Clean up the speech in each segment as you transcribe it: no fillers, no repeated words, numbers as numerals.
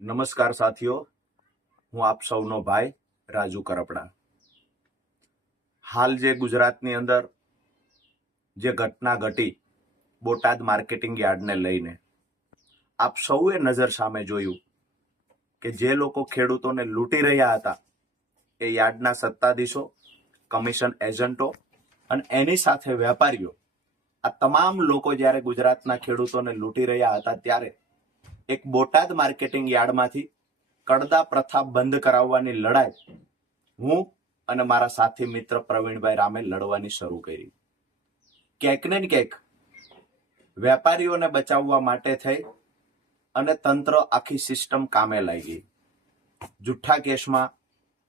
નમસ્કાર સાથીઓ, હું આપ સૌનો ભાઈ રાજુ કરપડા. હાલ જે ગુજરાતની અંદર જે ઘટના ઘટી બોટાદ માર્કેટિંગ યાર્ડને લઈને આપ સૌએ નજર સામે જોયું કે જે લોકો ખેડૂતોને લૂંટી રહ્યા હતા એ યાર્ડના સત્તાધીશો, કમિશન એજન્ટો અને એની સાથે વેપારીઓ, આ તમામ લોકો જ્યારે ગુજરાતના ખેડૂતોને લૂંટી રહ્યા હતા ત્યારે એક બોટાદ માર્કેટિંગ યાર્ડમાંથી કડદા પ્રથા બંધ કરાવવાની લડાઈ હું અને મારા સાથી મિત્ર પ્રવીણભાઈ રામે લડવાની શરૂ કરી. ક્યાંક ને ક્યાંક વેપારીઓને બચાવવા માટે થઈ અને તંત્ર આખી સિસ્ટમ કામે લાગી. જુઠ્ઠા કેસમાં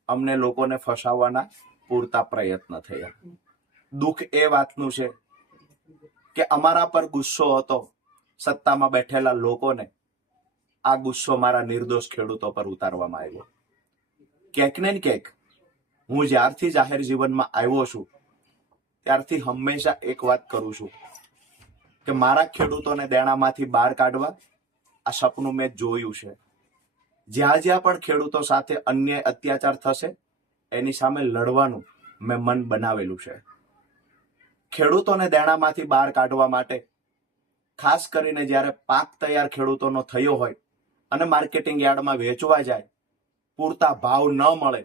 અમને લોકોને ફસાવવાના પૂરતા પ્રયત્ન થયા. દુઃખ એ વાતનું છે કે અમારા પર ગુસ્સો હતો સત્તામાં બેઠેલા લોકોને, આ ગુસ્સો મારા નિર્દોષ ખેડૂતો પર ઉતારવામાં આવ્યો. ક્યાંક ને ક્યાંક હું જ્યારથી જાહેર જીવનમાં આવ્યો છું ત્યારથી હંમેશા એક વાત કરું છું કે મારા ખેડૂતોને દેણામાંથી બહાર કાઢવા આ સપનું મેં જોયું છે. જ્યાં જ્યાં પણ ખેડૂતો સાથે અન્યાય અત્યાચાર થશે એની સામે લડવાનું મેં મન બનાવેલું છે. ખેડૂતોને દેણામાંથી બહાર કાઢવા માટે ખાસ કરીને જ્યારે પાક તૈયાર ખેડૂતોનો થયો હોય અને માર્કેટિંગ યાર્ડમાં વેચવા જાય, પૂરતા ભાવ ન મળે,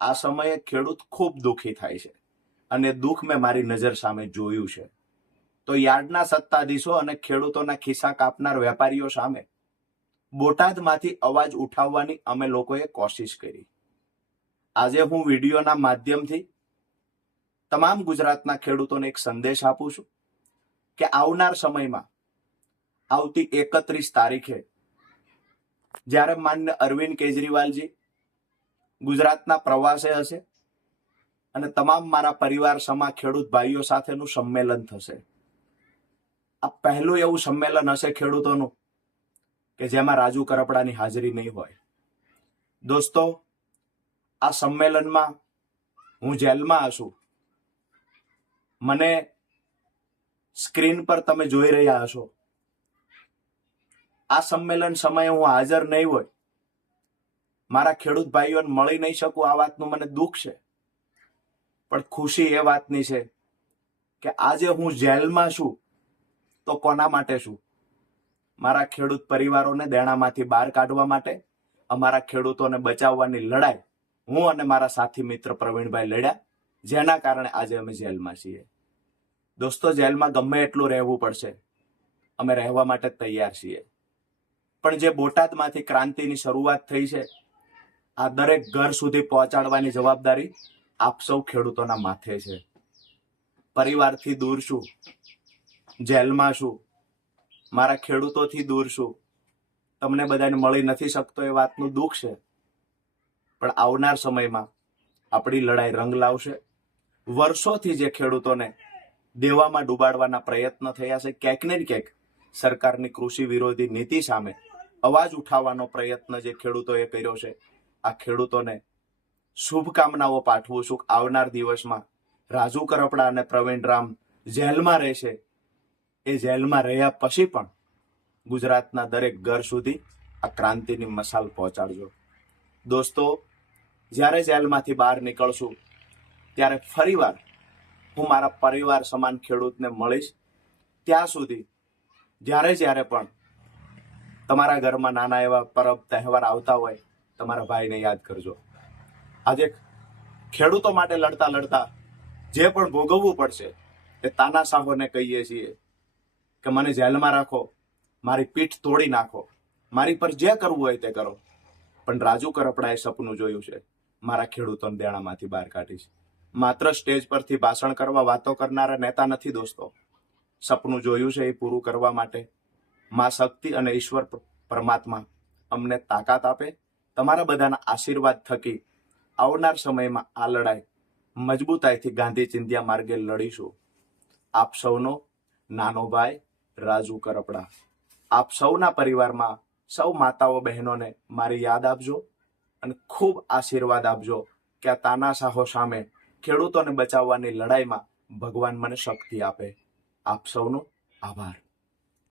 આ સમયે ખેડૂત ખૂબ દુઃખી થાય છે અને દુઃખ મેં મારી નજર સામે જોયું છે. તો યાર્ડના સત્તાધીશો અને ખેડૂતોના ખિસ્સા કાપનાર વેપારીઓ સામે બોટાદમાંથી અવાજ ઉઠાવવાની અમે લોકોએ કોશિશ કરી. આજે હું વિડીયોના માધ્યમથી તમામ ગુજરાતના ખેડૂતોને એક સંદેશ આપું છું કે આવનાર સમયમાં આવતી 31 તારીખે જ્યારે માન્ય અરવિંદ કેજરીવાલજી ગુજરાતના પ્રવાસે હશે અને તમામ મારા પરિવાર સમા ખેડૂત ભાઈઓ સાથેનું સંમેલન થશે. આ પહેલું એવું સંમેલન હશે ખેડૂતોનું કે જેમાં રાજુ કરપડાની હાજરી નહીં હોય. દોસ્તો, આ સંમેલનમાં હું જેલમાં હશું. મને સ્ક્રીન પર તમે જોઈ રહ્યા હશો. આ સંમેલન સમયે હું હાજર નહીં હોય, મારા ખેડૂત ભાઈઓને મળી નહીં શકું, આ વાતનું મને દુઃખ છે. પણ ખુશી એ વાતની છે કે આજે હું જેલમાં છું તો કોના માટે છું? મારા ખેડૂત પરિવારોને દેણામાંથી બહાર કાઢવા માટે, અમારા ખેડૂતોને બચાવવાની લડાઈ હું અને મારા સાથી મિત્ર પ્રવીણભાઈ લડ્યા, જેના કારણે આજે અમે જેલમાં છીએ. દોસ્તો, જેલમાં ગમે એટલું રહેવું પડશે, અમે રહેવા માટે તૈયાર છીએ. પણ જે બોટાદમાંથી ક્રાંતિની શરૂઆત થઈ છે, આ દરેક ઘર સુધી પહોંચાડવાની જવાબદારી આપ સૌ ખેડૂતોના માથે છે. પરિવારથી દૂર છું, જેલમાં છું, મારા ખેડૂતોથી દૂર છું, તમને બધાને મળી નથી શકતો એ વાતનું દુઃખ છે. પણ આવનાર સમયમાં આપણી લડાઈ રંગ લાવશે. વર્ષોથી જે ખેડૂતોને દેવામાં ડૂબાડવાના પ્રયત્ન થયા છે, ક્યાંક ને ક્યાંક સરકારની કૃષિ વિરોધી નીતિ સામે અવાજ ઉઠાવવાનો પ્રયત્ન જે ખેડૂતોએ કર્યો છે, આ ખેડૂતોને શુભકામનાઓ પાઠવું છું. આવનાર દિવસમાં રાજુ કરપડા અને પ્રવીણ રામ જેલમાં રહેશે, એ જેલમાં રહ્યા પછી પણ ગુજરાતના દરેક ઘર સુધી આ ક્રાંતિની મશાલ પહોંચાડજો. દોસ્તો, જ્યારે જેલમાંથી બહાર નીકળશું ત્યારે ફરીવાર હું મારા પરિવાર સમાન ખેડૂતને મળીશ. ત્યાં સુધી જ્યારે પણ તમારા ઘરમાં નાના એવા પરબ તહેવાર આવતા હોય, તમારા ભાઈને યાદ કરજો. આજે ખેડૂતો માટે લડતા લડતા જે પણ ભોગવવું પડશે એ તાનાશાહોને કહીએ છીએ કે મને જેલમાં રાખો, મારી પીઠ તોડી નાખો, મારી પર જે કરવું હોય તે કરો. પણ રાજુ કરપડાએ સપનું જોયું છે, મારા ખેડૂતોને દેણામાંથી બહાર કાઢીશ. માત્ર સ્ટેજ પરથી ભાષણ કરવા, વાતો કરનારા નેતા નથી દોસ્તો. સપનું જોયું છે એ પૂરું કરવા માટે માં શક્તિ અને ઈશ્વર પરમાત્મા અમને તાકાત આપે. તમારા બધાના આશીર્વાદ થકી આવનાર સમયમાં આ લડાઈ મજબૂતાઈથી ગાંધી ચિંધ્યા માર્ગે લડીશું. આપ સૌનો નાનો ભાઈ રાજુ કરપડા. આપ સૌના પરિવારમાં સૌ માતાઓ બહેનોને મારી યાદ આપજો અને ખૂબ આશીર્વાદ આપજો કે આ તાનાશાહો સામે ખેડૂતોને બચાવવાની લડાઈમાં ભગવાન મને શક્તિ આપે. આપ સૌનો આભાર.